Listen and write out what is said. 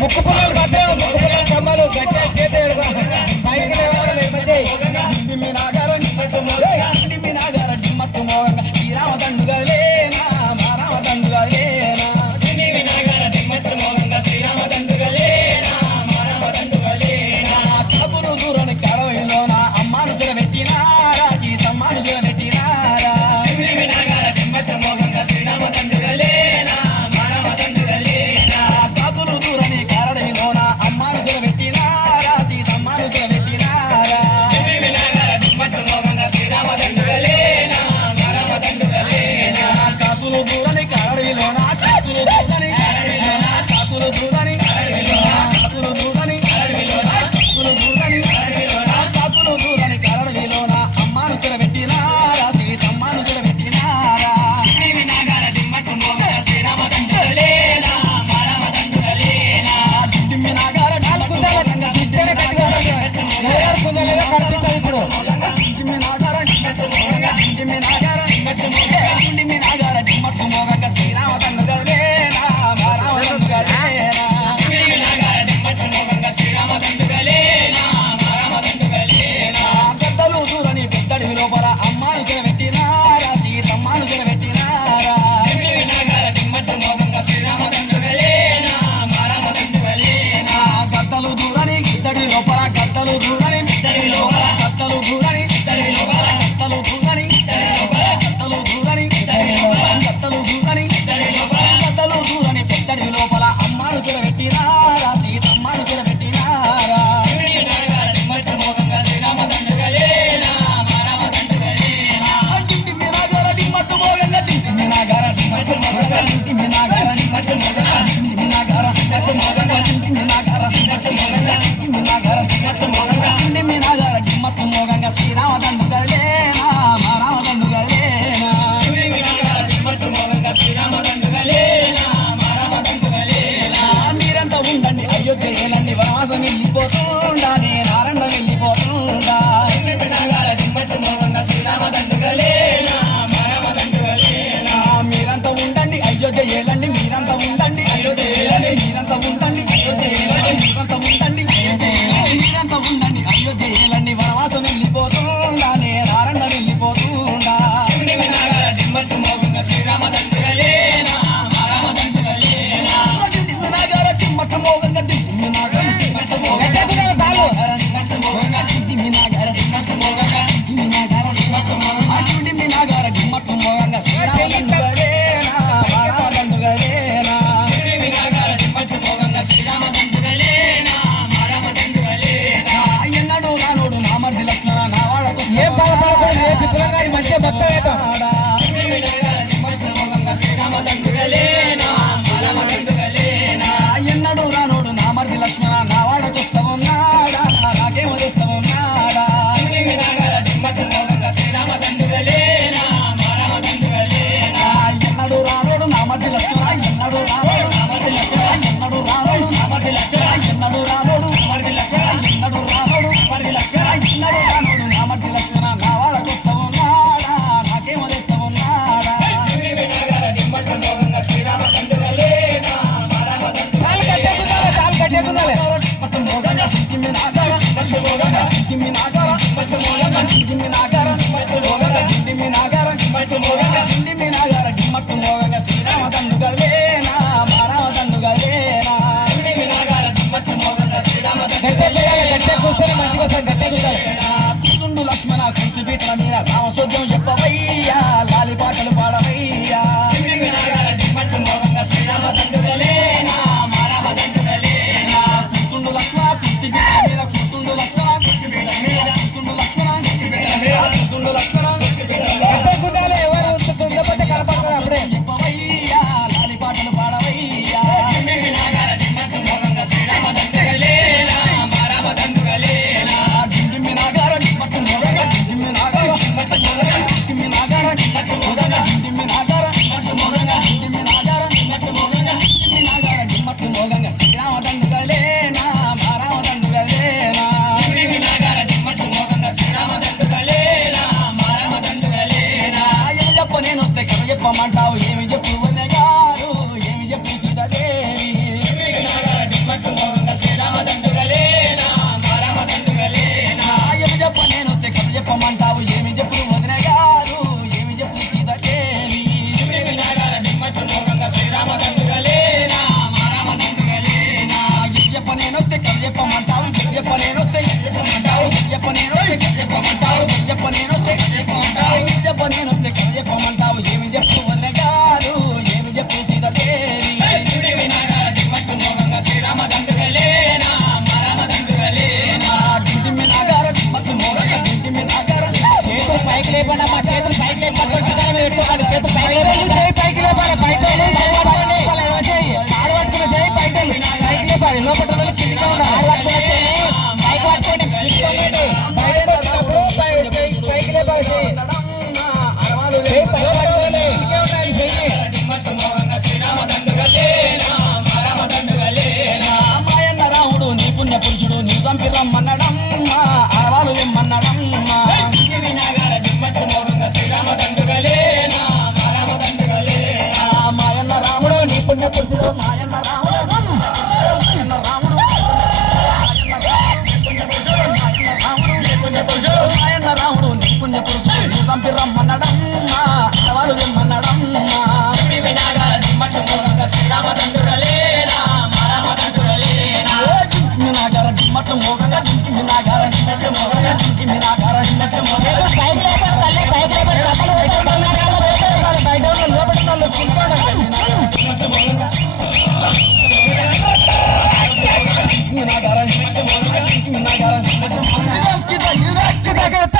ముక్కు పుల్లలు పట్టే ముక్కు పుల్లల కమ్మలు గట్టే చేతేడు పైకి దిమ్మి నాగార దిమ్మి నాగార దిమ్మట్టు మోగంగా శ్రీరామ దండుగలేనా మా రామ దండుగలేనా దిమ్మి నాగార దిమ్మట్టు మోగంగా శ్రీరామ దండుగలేనా మా రామ దండుగలేనా కబురు దూరని కడవలోన అమ్మాను పెట్టినారా ఈ సమ్మాను పెట్టినారా దిమ్మి నాగార దిమ్మట్టు మోగంగా శ్రీరామ దండుగలేనా మా రామ దండుగలేనా కబురు దూరని కడవలోన అమ్మాను పెట్టినారా ఈ సమ్మాను పెట్టినారా దిమ్మి నాగార దిమ్మట్టు మోగంగా శ్రీరామ దండుగలేనా మా రామ దండుగలేనా కబురు దూరని కడవలోన కబురు దూరని కడవలోన కబురు దూరని కడవలోన కబురు దూరని కడవలోన కబురు దూరని కడవలోన కబురు దూరని కడవలోన అమ్మాను పెట్టినారా సీతమ్మను పెట్టినారా దిమ్మి నాగార దిమ్మట్టు మోగంగా శ్రీరామ దండుగలేనా మా రామ దండుగలేనా దిమ్మి నాగార నాలుగు దండగా సిద్ధర ఇప్పుడు దిమ్మి నాగార దిమ్మి నాగార దిమ్మి నాగార దిమ్మట్టు మోగంగా శ్రీరామ దండుగలేనా మా రామ దండుగలేనా దిమ్మి నాగార దిమ్మట్టు మోగంగా శ్రీరామ దండుగలేనా మా రామ దండుగలేనా పెద్దలు దూరని పెద్దడి లోపల అమ్మాను పెట్టినారా సీతమ్మను పెట్టినారా దిమ్మి నాగార దిమ్మట్టు మోగంగా శ్రీరామ దండుగలేనా మా రామ దండుగలేనా గద్దలు దూరని గిద్దడి లోపల గద్దలు దూరని మిద్దడి లోపల గద్దలు దూరని మిద్దడి లోపల గద్దలు దూరని మిద్దడి లోపల గద్దలు దూరని మిద్దడి లోపల గద్దలు దూరని మిద్దడి లోపల గద్దలు దూరని పెద్దడి లోపల అమ్మాను పెట్టినారా సీతమ్మను పెట్టినారా దిమ్మి నాగార దిమ్మట్టు మోగంగా శ్రీరామ దండుగలేనా మా రామ దండుగలేనా దిమ్మి నాగార దిమ్మట్టు మోగంగా దిమ్మి నాగార దిమ్మట్టు మోగంగా దిమ్మి నాగార దిమ్మట్టు మోగంగా దిమ్మి నాగార దిమ్మట్టు మోగంగా దిమ్మి నాగార దిమ్మట్టు మోగంగా దిమ్మి నాగార దిమ్మట్టు మోగంగా దిమ్మి నాగార దిమ్మట్టు మోగంగా శ్రీరామ దండుగలేనా మా రామ దండుగలేనా దిమ్మి నాగార దిమ్మట్టు మోగంగా శ్రీరామ దండుగలేనా మా రామ దండుగలేనా మీరంతా ఉండండి అయోధ్య ఏలండి వనవాసం వెళ్ళిపోతుండా నేనారండ వెళ్ళిపోతుండా దిమ్మి నాగార దిమ్మట్టు మోగంగా శ్రీరామ దండుగలేనా మా రామ దండుగలేనా మీరంతా ఉండండి అయోధ్య ఏలండి మీరంతా ఉండండి అయోధ్య ఏలండి మీరంతా ఉండండి అయోధ్య ఏలండి మీరంతా ఉండండి అయోధ్య ఏలండి మీరంతా ఉండండి అయోధ్య ఏలండి వనవాసం వెళ్ళిపోతుండా నేనారండ వెళ్ళిపోతుండా దిమ్మి నాగార దిమ్మట్టు మోగంగా శ్రీరామ దండుగలేనా మా రామ దండుగలేనా దిమ్మి నాగార దిమ్మట్టు మోగంగా దిమ్మి నాగార దిమ్మట్టు మోగంగా దిమ్మట్టు మోగంగా దిమ్మి నాగార దిమ్మట్టు మోగంగా దిమ్మి నాగార దిమ్మట్టు మోగంగా దిమ్మి నాగార దిమ్మట్టు మోగంగా శ్రీరామ దండుగలేనా మా రామ దండుగలేనా దిమ్మి నాగార దిమ్మట్టు మోగంగా శ్రీరామ దండుగలేనా మా రామ దండుగలేనా ఎన్నడు నానోడు నా మర్ది లక్ష్మణ నా వాడకు ఏ బాధపడకూడదు ఏ చిత్రంగా మంచిగా భక్తాడా దిమ్మి నాగార దిమ్మట్టు మోగంగా శ్రీరామ దండుగలేనా మా రామ దండుగలేనా ఎన్నడు నానోడు నా మర్ది లక్ష్మణ నా వాడకు ఉన్నాడా నాకేమో ఉన్నాడా దిమ్మి నాగార దిమ్మట్టు మోగంగా శ్రీరామ దండుగలేనా మా రామ దండుగలేనా ఎన్నడు రానోడు నా మర్ది లక్ష్మణ ఎన్నడు రానోడు నా మర్ది లక్ష్మణ ఎన్నడు రానోడు నా మర్ది లక్ష్మణ ఎన్నడు రానోడు నా మర్ది లక్ష్మణ ఎన్నడు రానోడు మర్ది లక్ష్మణ ఎన్నడు రానోడు నా మర్ది లక్ష్మణ నా వాడకు ఉన్నాడా నాకేమో ఉన్నాడా దిమ్మి నాగార దిమ్మట్టు మోగంగా శ్రీరామ దండుగలేనా మా రామ దండుగలేనా పట్టు మోగంగా దిమ్మి నాగార పట్టు మోగంగా దిమ్మి నాగార పట్టు మోగంగా దిమ్మి నాగార పట్టు మోగంగా దిమ్మి నాగార పట్టు మోగంగా దిమ్మి నాగార దిమ్మట్టు మోగంగా శ్రీరామ దండుగలేనా మా రామ దండుగలేనా దిమ్మి నాగార దిమ్మట్టు మోగంగా శ్రీరామ దండుగలేనా కూతుండు లక్ష్మణ కూసి పీటల మీద రామసోద్యం చెప్పవయ్యా లాలి పాటలు పాడవయ్యా దిమ్మి నాగార దిమ్మట్టు మోగంగా శ్రీరామ దండుగలేనా మా రామ దండుగలేనా కూతుండు లక్ష్మణ కూసి పీటల మీద కూతుండు లక్ష్మణ కూసి పీటల మీద కూతుండు లక్ష్మణ కూసి పీటల మీద కూతుండు లక్ష్మణ కూసి పీటల మీద ఎవరు తుండపట్ట కలపడతారు అప్పుడే చెప్పవయ్యా లాలి పాటలు పాడవయ్యా దిమ్మి నాగార దిమ్మట్టు మోగంగా శ్రీరామ దండుగలేనా మా రామ దండుగలేనా దిమ్మి నాగార దిమ్మట్టు మోగంగా దిమ్మి నాగార దిమ్మట్టు మోగంగా దిమ్మి నాగార దిమ్మట్టు మోగంగా దిమ్మి అయ్యప్ప నేనొస్తే చెప్పమంటావు అయ్యప్ప నేనొస్తే చెప్పమంటావు అయ్యప్ప నేనొస్తే చెప్పమంటావు అయ్యప్ప నేనొస్తే చెప్పమంటావు ఏమి చెప్పు వల్లగారు ఏమి చెప్పు సీతదేవి శ్రీరామ దండుగలేనా రామ దండుగలేనా డింటిమి నాగార మత్తు మోగక డింటిమి నాగార చేతులు పైకి లేపండి మా చేతులు పైకి లేపండి చేతులు పైకి లేపాలి పైకి ఆడబట్టుకున్న చేయి పైకి లేపాలి లోపల కిందికి ఉండాలి పైకి పట్టుకోండి పైకి లేపాలి మాయన్న రాముడు నీ పుణ్య పురుషుడు నీ చంపి రమ్మన్నడమ్మా అరవాలు తెమ్మన్నడమ్మా మాయన్న రాముడు నీ పుణ్య పురుషుడు మాయన్న రాముడు మాయన్న రాముడు మాయన్న రాముడు నీ పుణ్య పురుషుడు నీ చంపి రమ్మన్నడమ్మా అరవాలు తెమ్మన్నడమ్మా శ్రీరామ దండుగలేనా రామ దండుగలేనా నాగార మట్టు మోగగా డింకి నాగార మట్టు మోగగా డింకి నాగార మట్టు మోగగా పైకి లేపండి తల్లి పైకి లేపండి కథలు బయట లోపల వాళ్ళు నాగార మట్టు మోగగా డింకి నాగార మట్టు మోగగా